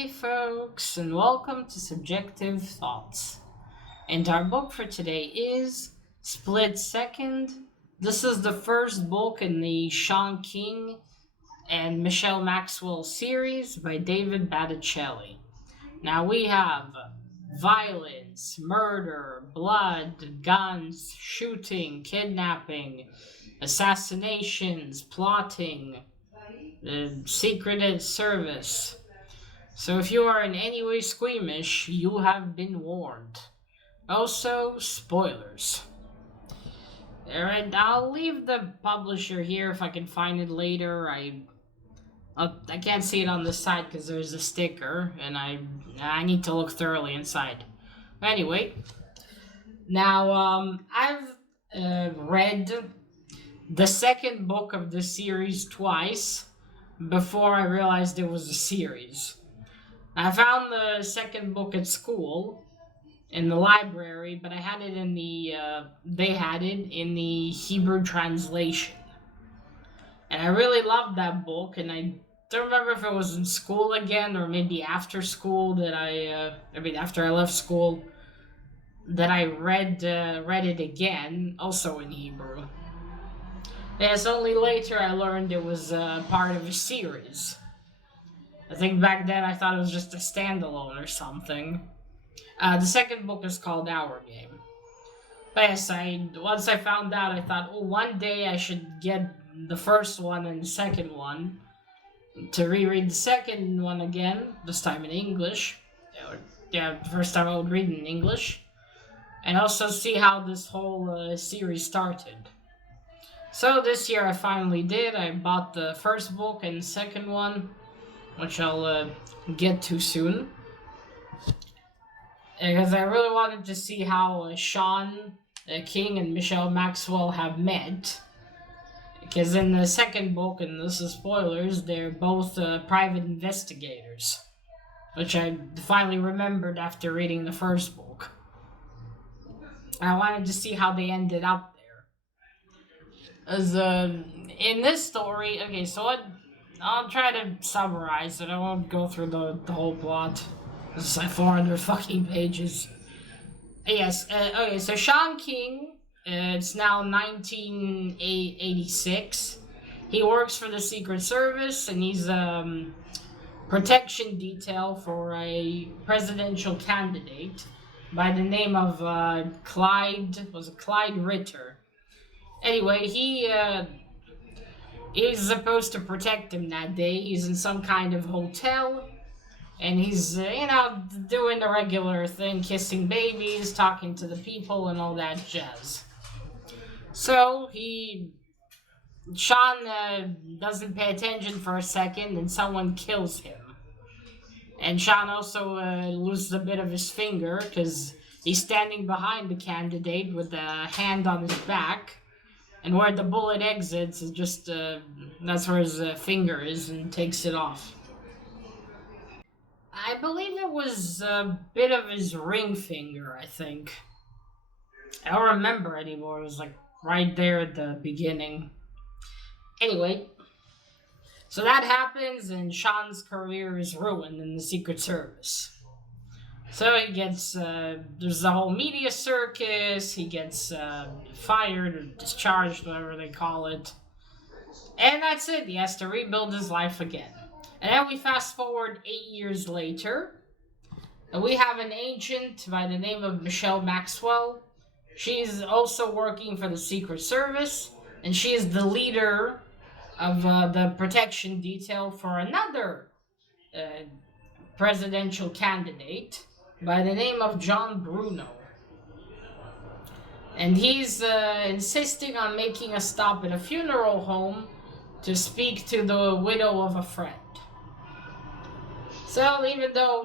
Hey folks, and welcome to Subjective Thoughts. And our book for today is Split Second. This is the first book in the Sean King and Michelle Maxwell series by David Baldacci. Now we have violence, murder, blood, guns, shooting, kidnapping, assassinations, plotting, secret service. So if you are in any way squeamish, you have been warned. Also, spoilers. Alright, I'll leave the publisher here if I can find it later. I can't see it on the side because there's a sticker, and I need to look thoroughly inside. Anyway, now I've read the second book of the series twice before I realized it was a series. I found the second book at school in the library, but I had it in they had it in the Hebrew translation. And I really loved that book, and I don't remember if it was in school again or maybe after school that after I left school, that I read it again, also in Hebrew. Yes, only later I learned it was part of a series. I think back then I thought it was just a standalone or something. The second book is called Our Game. But yes, once I found out, I thought, one day I should get the first one and the second one to reread the second one again, this time in English. The first time I would read in English. And also see how this whole series started. So this year I finally did. I bought the first book and the second one, which I'll get to soon. Because I really wanted to see how Sean King and Michelle Maxwell have met. Because in the second book, and this is spoilers, they're both private investigators. Which I finally remembered after reading the first book. I wanted to see how they ended up there. As in this story, okay, so I'll try to summarize it. I won't go through the whole plot. It's like 400 fucking pages. Yes, okay, so Sean King, it's now 1986. He works for the Secret Service, and he's protection detail for a presidential candidate by the name of Clyde Ritter. Anyway, he's supposed to protect him that day. He's in some kind of hotel, and he's, doing the regular thing, kissing babies, talking to the people, and all that jazz. So, Sean doesn't pay attention for a second, and someone kills him. And Sean also loses a bit of his finger, because he's standing behind the candidate with a hand on his back. And where the bullet exits is just, that's where his finger is, and takes it off. I believe it was a bit of his ring finger, I think. I don't remember anymore. It was like right there at the beginning. Anyway, so that happens, and Sean's career is ruined in the Secret Service. So he gets, there's the whole media circus, he gets fired or discharged, whatever they call it. And that's it, he has to rebuild his life again. And then we fast forward 8 years later, and we have an agent by the name of Michelle Maxwell. She's also working for the Secret Service, and she is the leader of the protection detail for another presidential candidate by the name of John Bruno. And he's insisting on making a stop at a funeral home to speak to the widow of a friend. So even though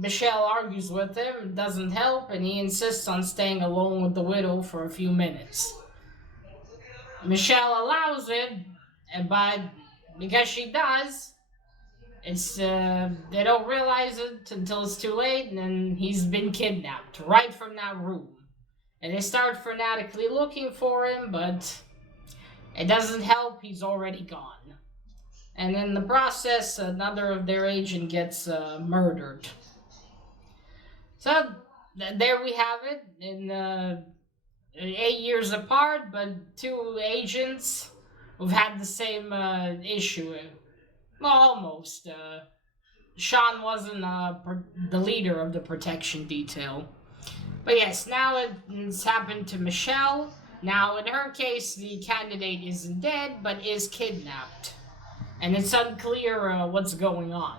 Michelle argues with him, it doesn't help, and he insists on staying alone with the widow for a few minutes. Michelle allows it, but because she does, it's they don't realize it until it's too late, and then he's been kidnapped right from that room. And they start fanatically looking for him, but it doesn't help, he's already gone. and in the process, another of their agent gets murdered. So there we have it. In 8 years apart, but two agents who've had the same issue. Well, almost. Sean wasn't the leader of the protection detail. But yes, now it's happened to Michelle. Now, in her case, the candidate isn't dead, but is kidnapped. And it's unclear what's going on.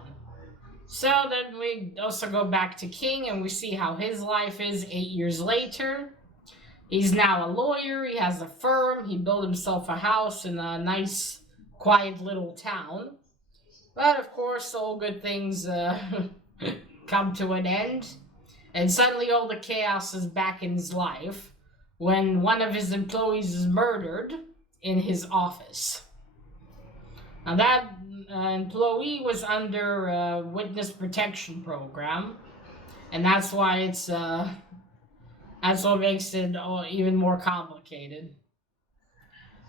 So then we also go back to King, and we see how his life is 8 years later. He's now a lawyer, he has a firm, he built himself a house in a nice, quiet little town. But of course, all good things come to an end. And suddenly all the chaos is back in his life when one of his employees is murdered in his office. Now that employee was under a witness protection program, and that's why that's what makes it even more complicated.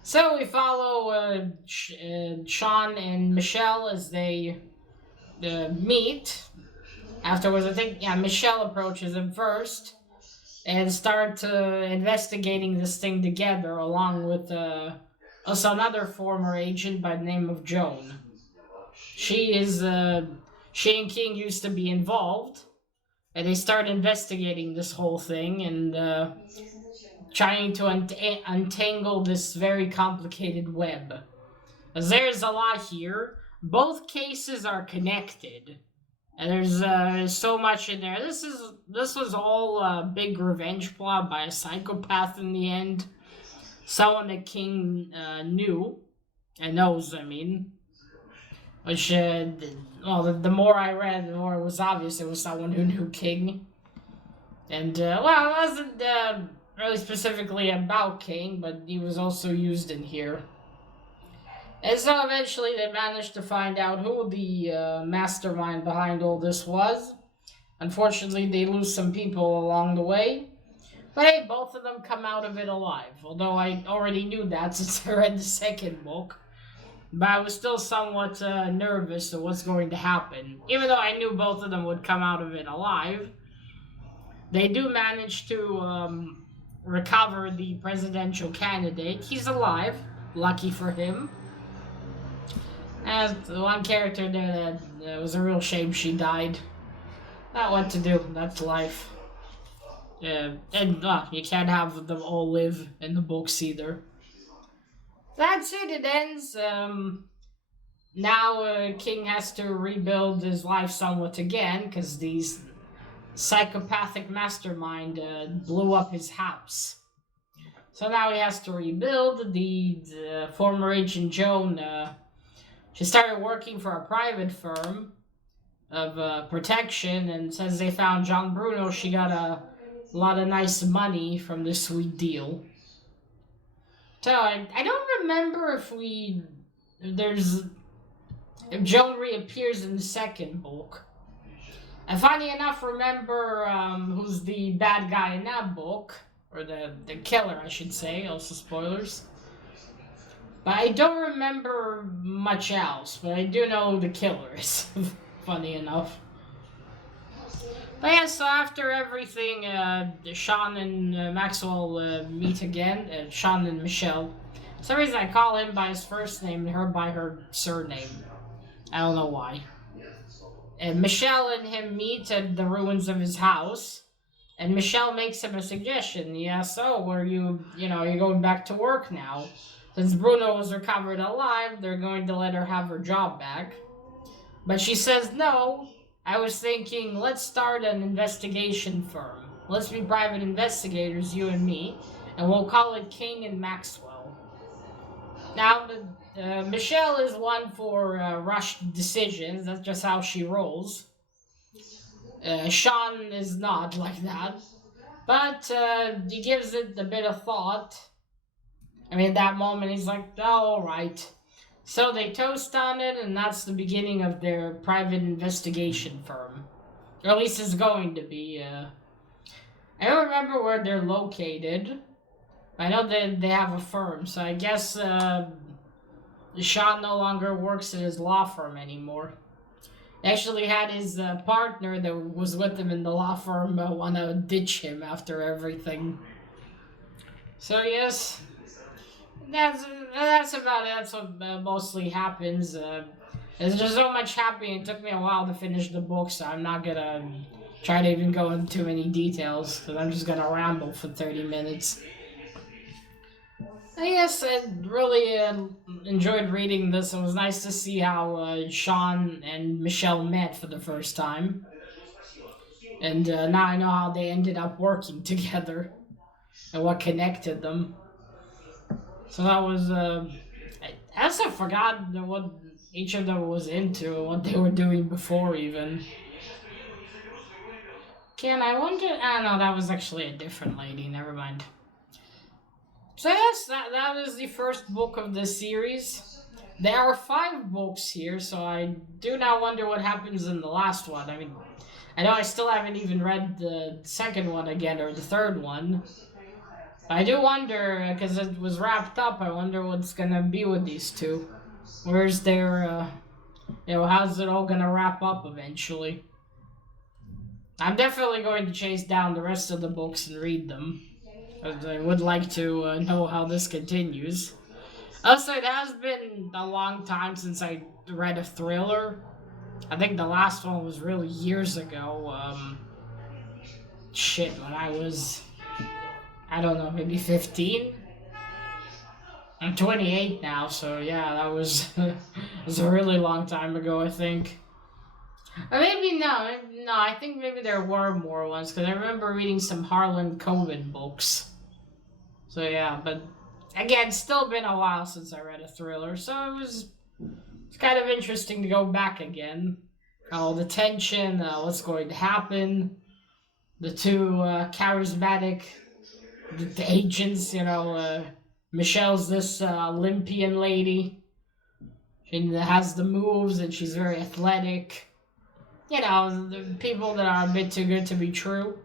So we follow Sean and Michelle as they meet. Afterwards, I think, Michelle approaches him first and start investigating this thing together, along with also another former agent by the name of Joan. She and King used to be involved, and they start investigating this whole thing and trying to untangle this very complicated web. As there's a lot here. Both cases are connected. And there's so much in there. This was all a big revenge plot by a psychopath in the end. Someone that King knew. And knows, I mean. Which, the more I read, the more it was obvious it was someone who knew King. And, it wasn't really specifically about King, but he was also used in here. And so eventually they managed to find out who the mastermind behind all this was. Unfortunately, they lose some people along the way. But hey, both of them come out of it alive. Although I already knew that since I read the second book. But I was still somewhat nervous of what's going to happen. Even though I knew both of them would come out of it alive, they do manage to recover the presidential candidate. He's alive. Lucky for him. As the one character there that it was a real shame she died. Not what to do. That's life. And you can't have them all live in the books either. That's it. It ends. Now King has to rebuild his life somewhat again because these psychopathic mastermind blew up his house. So now he has to rebuild. The former agent Joan, she started working for a private firm of protection, and since they found John Bruno, she got a lot of nice money from this sweet deal. So I don't remember if Joan reappears in the second book. And funny enough, remember who's the bad guy in that book, or the killer, I should say. Also spoilers. But I don't remember much else, but I do know who the killer is. Funny enough. But yeah, so after everything, Sean and Maxwell meet again. Sean and Michelle. For some reason I call him by his first name and her by her surname. I don't know why. And Michelle and him meet at the ruins of his house. And Michelle makes him a suggestion. He asks, you're going back to work now. Since Bruno was recovered alive, they're going to let her have her job back. But she says, no, I was thinking, let's start an investigation firm. Let's be private investigators, you and me, and we'll call it King and Maxwell. Now, Michelle is one for rushed decisions. That's just how she rolls. Sean is not like that. But he gives it a bit of thought. I mean, at that moment, he's like, all right. So they toast on it, and that's the beginning of their private investigation firm. Or at least it's going to be. I don't remember where they're located. I know they have a firm, so I guess Sean no longer works at his law firm anymore. He actually had his partner that was with him in the law firm want to ditch him after everything. So yes, that's about it. That's what mostly happens. There's just so much happening. It took me a while to finish the book, so I'm not gonna try to even go into too many details because I'm just gonna ramble for 30 minutes. Yes, I really enjoyed reading this. It was nice to see how Sean and Michelle met for the first time, and now I know how they ended up working together and what connected them. So that was. I also forgot what each of them was into and what they were doing before even. Can I wonder? Ah, no, that was actually a different lady. Never mind. So yes, that is the first book of the series. There are five books here, so I do now wonder what happens in the last one. I mean, I know I still haven't even read the second one again or the third one. I do wonder because it was wrapped up. I wonder what's gonna be with these two. Where's their, how's it all gonna wrap up eventually? I'm definitely going to chase down the rest of the books and read them. As I would like to know how this continues. Also, it has been a long time since I read a thriller. I think the last one was really years ago. When I was, I don't know, maybe 15? I'm 28 now, so yeah, that was, it was a really long time ago, I think. Or maybe no, no, I think maybe there were more ones, because I remember reading some Harlan Coben books. So yeah, but again, it's still been a while since I read a thriller, so it's kind of interesting to go back again. Oh, the tension, what's going to happen, the two charismatic the agents, Michelle's this Olympian lady. She has the moves and she's very athletic. The people that are a bit too good to be true.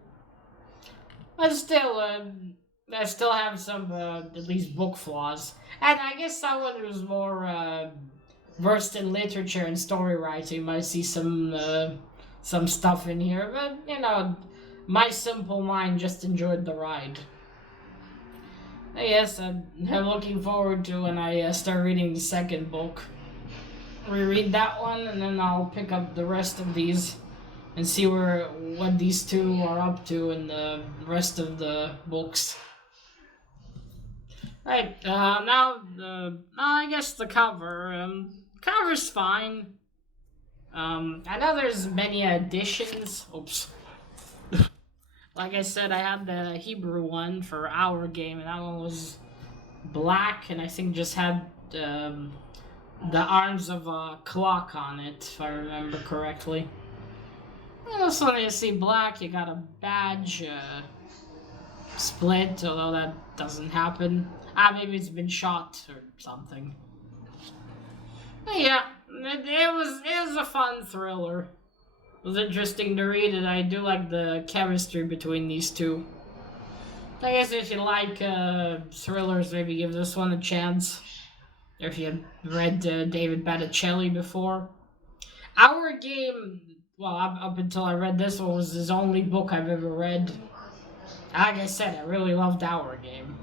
But still, I still have some, at least book flaws. And I guess someone who's more versed in literature and story writing might see some stuff in here. But, my simple mind just enjoyed the ride. Yes, I'm looking forward to when I start reading the second book. Reread that one, and then I'll pick up the rest of these and see what these two are up to in the rest of the books. Right, I guess the cover. Cover's fine. I know there's many additions. Oops. Like I said, I had the Hebrew one for our game, and that one was black, and I think just had the arms of a clock on it, if I remember correctly. And also, when you see black, you got a badge split, although that doesn't happen. Maybe it's been shot or something. But yeah, it was a fun thriller. It was interesting to read, and I do like the chemistry between these two. I guess if you like thrillers, maybe give this one a chance. Or if you read David Botticelli before. Our Game, well, up until I read this one, was his only book I've ever read. Like I said, I really loved Our Game.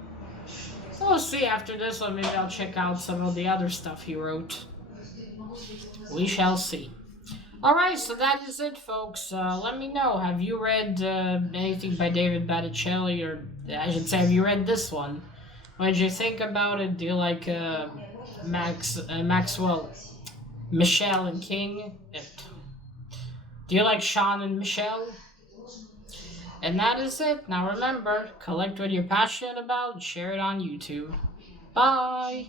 So we'll see after this one. Maybe I'll check out some of the other stuff he wrote. We shall see. Alright, so that is it, folks. Let me know. Have you read anything by David Botticelli? Or I should say, have you read this one? What did you think about it? Do you like Maxwell, Michelle, and King? Do you like Sean and Michelle? And that is it. Now remember, collect what you're passionate about and share it on YouTube. Bye!